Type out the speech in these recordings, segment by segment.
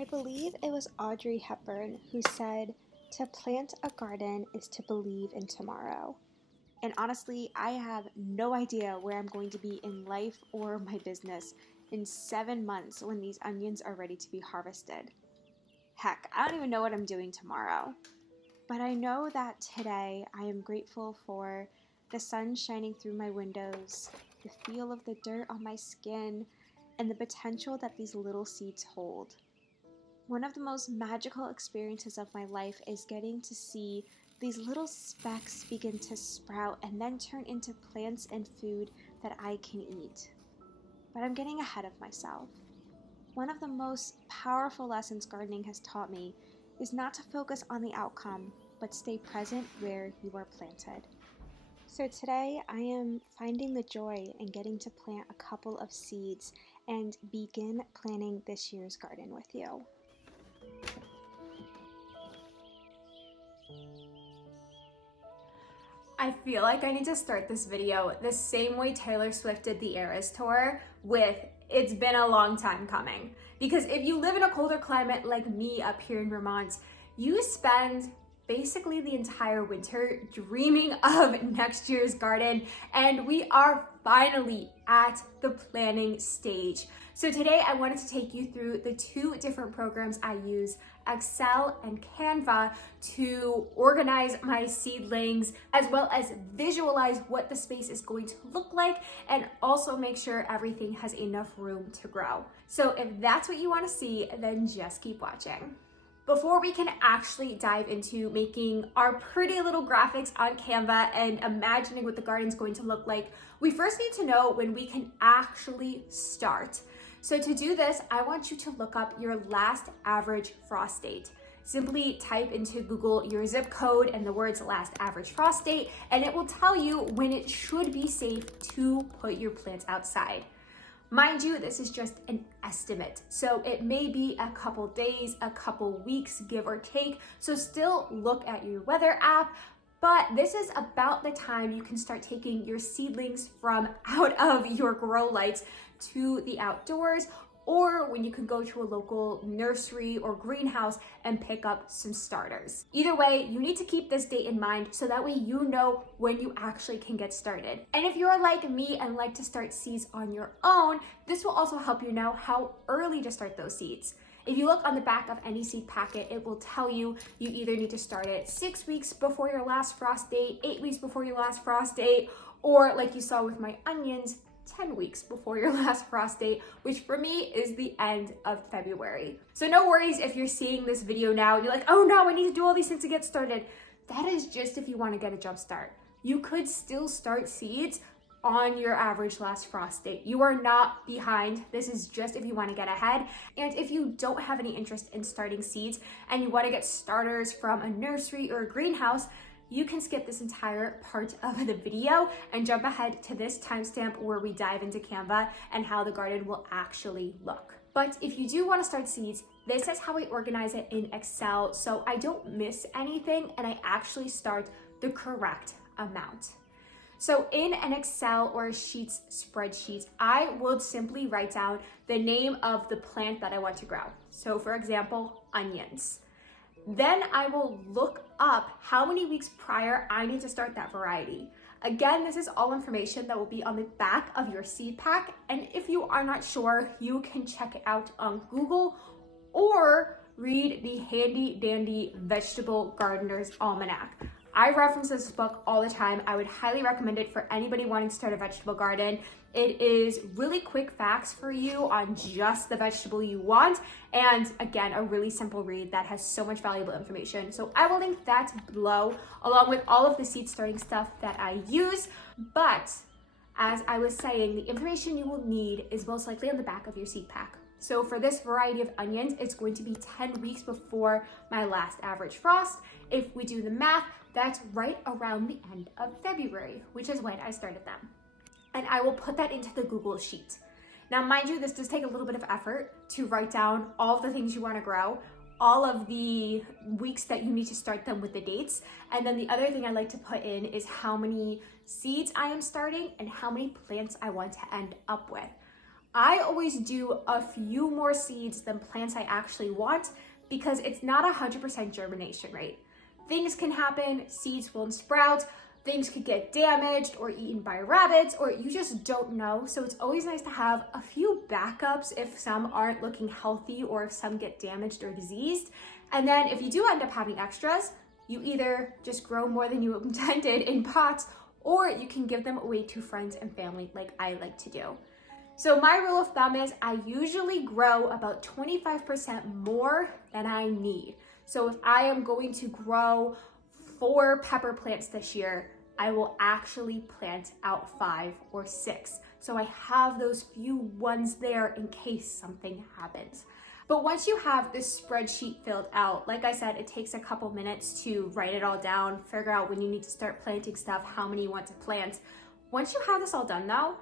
I believe it was Audrey Hepburn who said, "To plant a garden is to believe in tomorrow." And honestly, I have no idea where I'm going to be in life or my business in 7 months when these onions are ready to be harvested. Heck, I don't even know what I'm doing tomorrow. But I know that today I am grateful for the sun shining through my windows, the feel of the dirt on my skin, and the potential that these little seeds hold. One of the most magical experiences of my life is getting to see these little specks begin to sprout and then turn into plants and food that I can eat. But I'm getting ahead of myself. One of the most powerful lessons gardening has taught me is not to focus on the outcome, but stay present where you are planted. So today I am finding the joy in getting to plant a couple of seeds and begin planning this year's garden with you. I feel like I need to start this video the same way Taylor Swift did the Eras tour with "It's been a long time coming." Because if you live in a colder climate like me up here in Vermont, you spend basically the entire winter dreaming of next year's garden, and we are finally at the planning stage. So today I wanted to take you through the two different programs I use, Excel and Canva, to organize my seedlings, as well as visualize what the space is going to look like, and also make sure everything has enough room to grow. So if that's what you want to see, then just keep watching. Before we can actually dive into making our pretty little graphics on Canva and imagining what the garden's going to look like, we first need to know when we can actually start. So to do this, I want you to look up your last average frost date. Simply type into Google your zip code and the words "last average frost date," and it will tell you when it should be safe to put your plants outside. Mind you, this is just an estimate, so it may be a couple days, a couple weeks, give or take, so still look at your weather app, but this is about the time you can start taking your seedlings from out of your grow lights to the outdoors, or when you can go to a local nursery or greenhouse and pick up some starters. Either way, you need to keep this date in mind so that way you know when you actually can get started. And if you're like me and like to start seeds on your own, this will also help you know how early to start those seeds. If you look on the back of any seed packet, it will tell you you either need to start it 6 weeks before your last frost date, 8 weeks before your last frost date, or like you saw with my onions, 10 weeks before your last frost date, which for me is the end of February. So no worries if you're seeing this video now and you're like, "Oh no, I need to do all these things to get started." That is just if you want to get a jump start. You could still start seeds on your average last frost date. You are not behind. This is just if you want to get ahead. And if you don't have any interest in starting seeds and you want to get starters from a nursery or a greenhouse, you can skip this entire part of the video and jump ahead to this timestamp where we dive into Canva and how the garden will actually look. But if you do want to start seeds, this is how I organize it in Excel so I don't miss anything and I actually start the correct amount. So in an Excel or a Sheets spreadsheet, I would simply write down the name of the plant that I want to grow. So for example, onions. Then I will look up how many weeks prior I need to start that variety. Again, this is all information that will be on the back of your seed pack. And if you are not sure, you can check it out on Google or read the handy dandy Vegetable Gardener's Almanac. I reference this book all the time. I would highly recommend it for anybody wanting to start a vegetable garden. It is really quick facts for you on just the vegetable you want. And again, a really simple read that has so much valuable information. So I will link that below along with all of the seed starting stuff that I use. But as I was saying, the information you will need is most likely on the back of your seed pack. So for this variety of onions, it's going to be 10 weeks before my last average frost. If we do the math, that's right around the end of February, which is when I started them. And I will put that into the Google sheet. Now, mind you, this does take a little bit of effort to write down all of the things you want to grow, all of the weeks that you need to start them with the dates. And then the other thing I like to put in is how many seeds I am starting and how many plants I want to end up with. I always do a few more seeds than plants I actually want because it's not 100% germination rate. Things can happen, seeds won't sprout, things could get damaged or eaten by rabbits, or you just don't know. So it's always nice to have a few backups if some aren't looking healthy or if some get damaged or diseased. And then if you do end up having extras, you either just grow more than you intended in pots, or you can give them away to friends and family like I like to do. So my rule of thumb is I usually grow about 25% more than I need. So if I am going to grow 4 pepper plants this year, I will actually plant out 5 or 6. So I have those few ones there in case something happens. But once you have this spreadsheet filled out, like I said, it takes a couple minutes to write it all down, figure out when you need to start planting stuff, how many you want to plant. Once you have this all done though,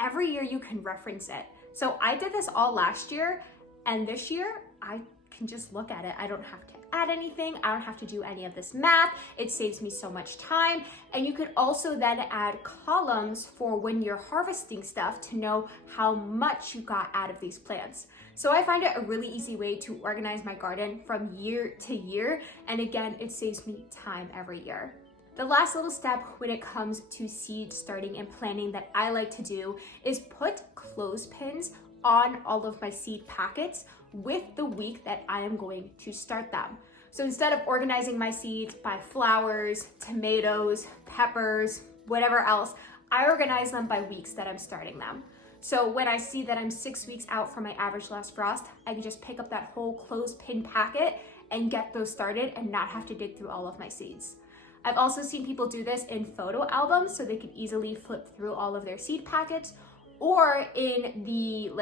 every year you can reference it. So I did this all last year, and this year I can just look at it. I don't have to add anything. I don't have to do any of this math. It saves me so much time. And you could also then add columns for when you're harvesting stuff to know how much you got out of these plants. So I find it a really easy way to organize my garden from year to year. And again, it saves me time every year. The last little step when it comes to seed starting and planting that I like to do is put clothespins on all of my seed packets with the week that I am going to start them. So instead of organizing my seeds by flowers, tomatoes, peppers, whatever else, I organize them by weeks that I'm starting them. So when I see that I'm 6 weeks out from my average last frost, I can just pick up that whole clothespin packet and get those started and not have to dig through all of my seeds. I've also seen people do this in photo albums so they can easily flip through all of their seed packets, or in the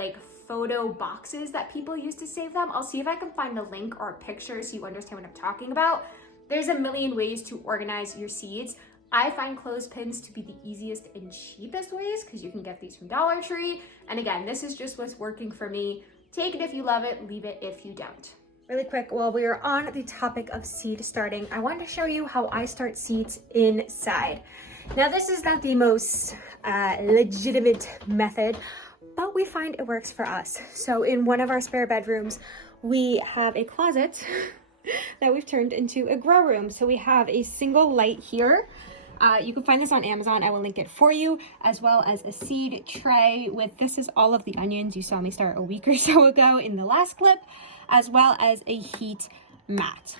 photo boxes that people use to save them. I'll see if I can find a link or a picture so you understand what I'm talking about. There's a million ways to organize your seeds. I find clothespins to be the easiest and cheapest ways because you can get these from Dollar Tree. And again, this is just what's working for me. Take it if you love it, leave it if you don't. Really quick, while we are on the topic of seed starting, I wanted to show you how I start seeds inside. Now, this is not the most legitimate method, but we find it works for us. So in one of our spare bedrooms, we have a closet that we've turned into a grow room. So we have a single light here. You can find this on Amazon. I will link it for you, as well as a seed tray with, this is all of the onions you saw me start a week or so ago in the last clip, as well as a heat mat.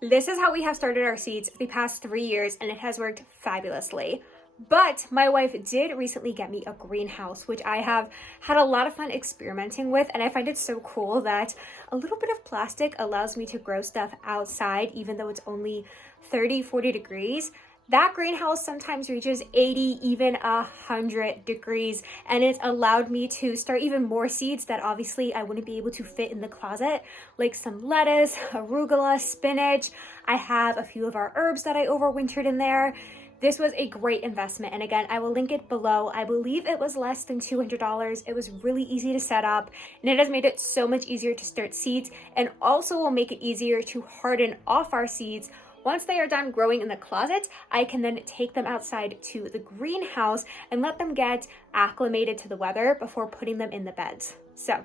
This is how we have started our seeds the past 3 years, and it has worked fabulously. But my wife did recently get me a greenhouse, which I have had a lot of fun experimenting with, and I find it so cool that a little bit of plastic allows me to grow stuff outside, even though it's only 30, 40 degrees. That greenhouse sometimes reaches 80, even 100 degrees, and it's allowed me to start even more seeds that obviously I wouldn't be able to fit in the closet, like some lettuce, arugula, spinach. I have a few of our herbs that I overwintered in there. This was a great investment, and again, I will link it below. I believe it was less than $200. It was really easy to set up, and it has made it so much easier to start seeds, and also will make it easier to harden off our seeds. Once they are done growing in the closet, I can then take them outside to the greenhouse and let them get acclimated to the weather before putting them in the beds. So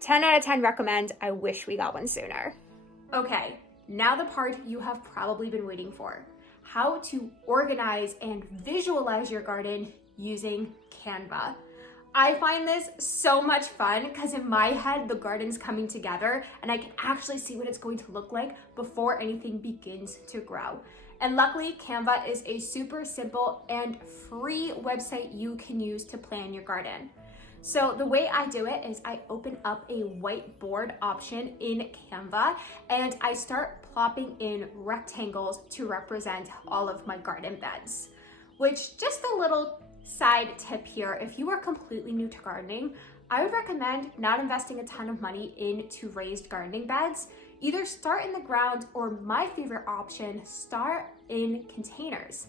10 out of 10 recommend. I wish we got one sooner. Okay, now the part you have probably been waiting for. How to organize and visualize your garden using Canva. I find this so much fun because in my head, the garden's coming together and I can actually see what it's going to look like before anything begins to grow. And luckily, Canva is a super simple and free website you can use to plan your garden. So the way I do it is I open up a whiteboard option in Canva and I start plopping in rectangles to represent all of my garden beds. Which, just a little side tip here, if you are completely new to gardening, I would recommend not investing a ton of money into raised gardening beds. Either start in the ground, or my favorite option, start in containers.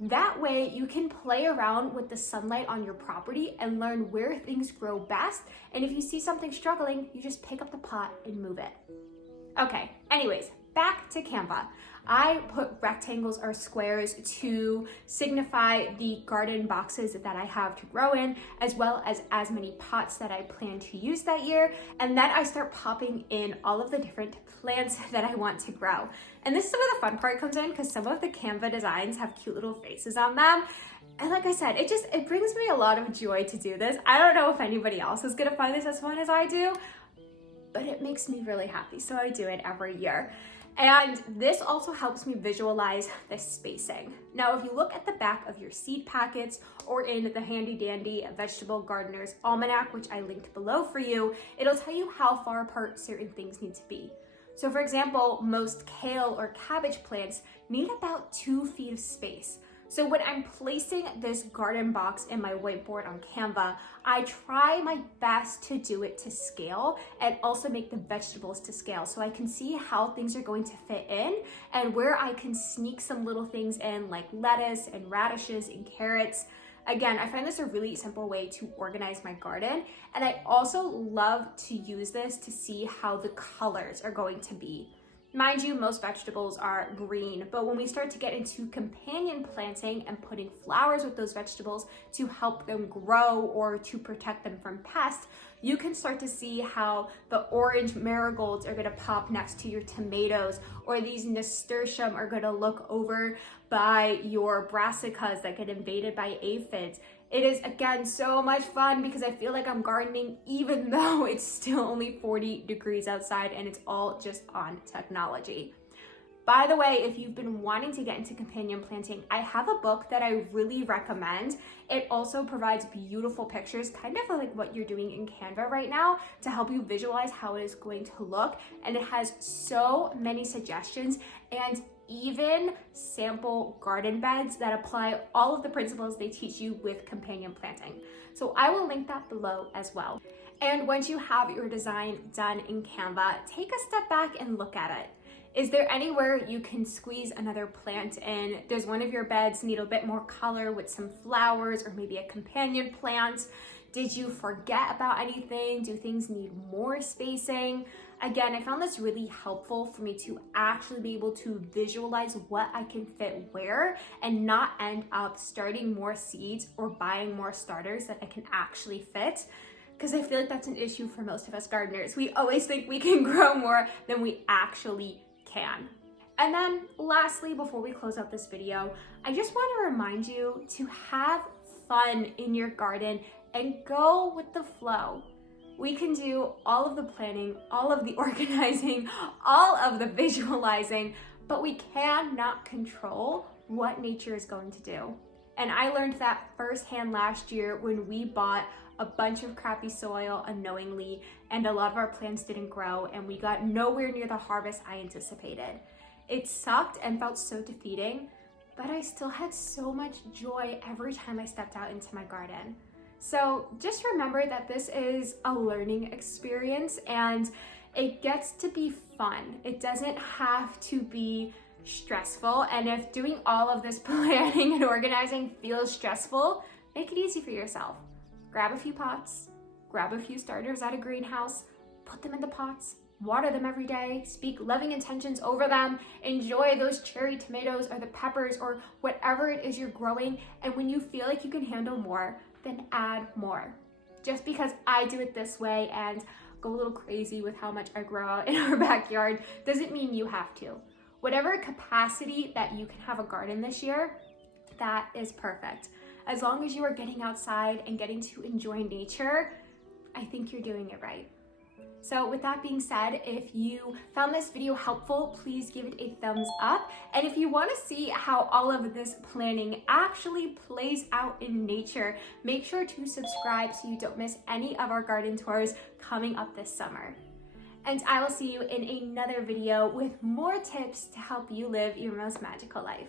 That way you can play around with the sunlight on your property and learn where things grow best. And if you see something struggling, you just pick up the pot and move it. Okay, anyways, back to Canva. I put rectangles or squares to signify the garden boxes that I have to grow in, as well as many pots that I plan to use that year. And then I start popping in all of the different plants that I want to grow. And this is where the fun part comes in, because some of the Canva designs have cute little faces on them. And like I said, it brings me a lot of joy to do this. I don't know if anybody else is gonna find this as fun as I do, but it makes me really happy, so I do it every year. And this also helps me visualize the spacing. Now, if you look at the back of your seed packets or in the handy dandy Vegetable Gardener's Almanac, which I linked below for you, it'll tell you how far apart certain things need to be. So for example, most kale or cabbage plants need about 2 feet of space. So when I'm placing this garden box in my whiteboard on Canva, I try my best to do it to scale and also make the vegetables to scale so I can see how things are going to fit in and where I can sneak some little things in like lettuce and radishes and carrots. Again, I find this a really simple way to organize my garden, and I also love to use this to see how the colors are going to be. Mind you, most vegetables are green, but when we start to get into companion planting and putting flowers with those vegetables to help them grow or to protect them from pests, you can start to see how the orange marigolds are gonna pop next to your tomatoes, or these nasturtium are gonna look over by your brassicas that get invaded by aphids. It is, again, so much fun because I feel like I'm gardening even though it's still only 40 degrees outside and it's all just on technology. By the way, if you've been wanting to get into companion planting, I have a book that I really recommend. It also provides beautiful pictures, kind of like what you're doing in Canva right now, to help you visualize how it is going to look. And it has so many suggestions and even sample garden beds that apply all of the principles they teach you with companion planting. So I will link that below as well. And once you have your design done in Canva, take a step back and look at it. Is there anywhere you can squeeze another plant in? Does one of your beds need a bit more color with some flowers or maybe a companion plant? Did you forget about anything? Do things need more spacing? Again, I found this really helpful for me to actually be able to visualize what I can fit where and not end up starting more seeds or buying more starters that I can actually fit. Because I feel like that's an issue for most of us gardeners. We always think we can grow more than we actually can. And then lastly, before we close out this video, I just want to remind you to have fun in your garden and go with the flow. We can do all of the planning, all of the organizing, all of the visualizing, but we cannot control what nature is going to do. And I learned that firsthand last year when we bought a bunch of crappy soil unknowingly, and a lot of our plants didn't grow, and we got nowhere near the harvest I anticipated. It sucked and felt so defeating, but I still had so much joy every time I stepped out into my garden. So just remember that this is a learning experience and it gets to be fun. It doesn't have to be stressful. And if doing all of this planning and organizing feels stressful, make it easy for yourself. Grab a few pots, grab a few starters at a greenhouse, put them in the pots, water them every day, speak loving intentions over them, enjoy those cherry tomatoes or the peppers or whatever it is you're growing. And when you feel like you can handle more, then add more. Just because I do it this way and go a little crazy with how much I grow out in our backyard doesn't mean you have to. Whatever capacity that you can have a garden this year, that is perfect. As long as you are getting outside and getting to enjoy nature, I think you're doing it right. So with that being said, if you found this video helpful, please give it a thumbs up. And if you want to see how all of this planning actually plays out in nature, make sure to subscribe so you don't miss any of our garden tours coming up this summer. And I will see you in another video with more tips to help you live your most magical life.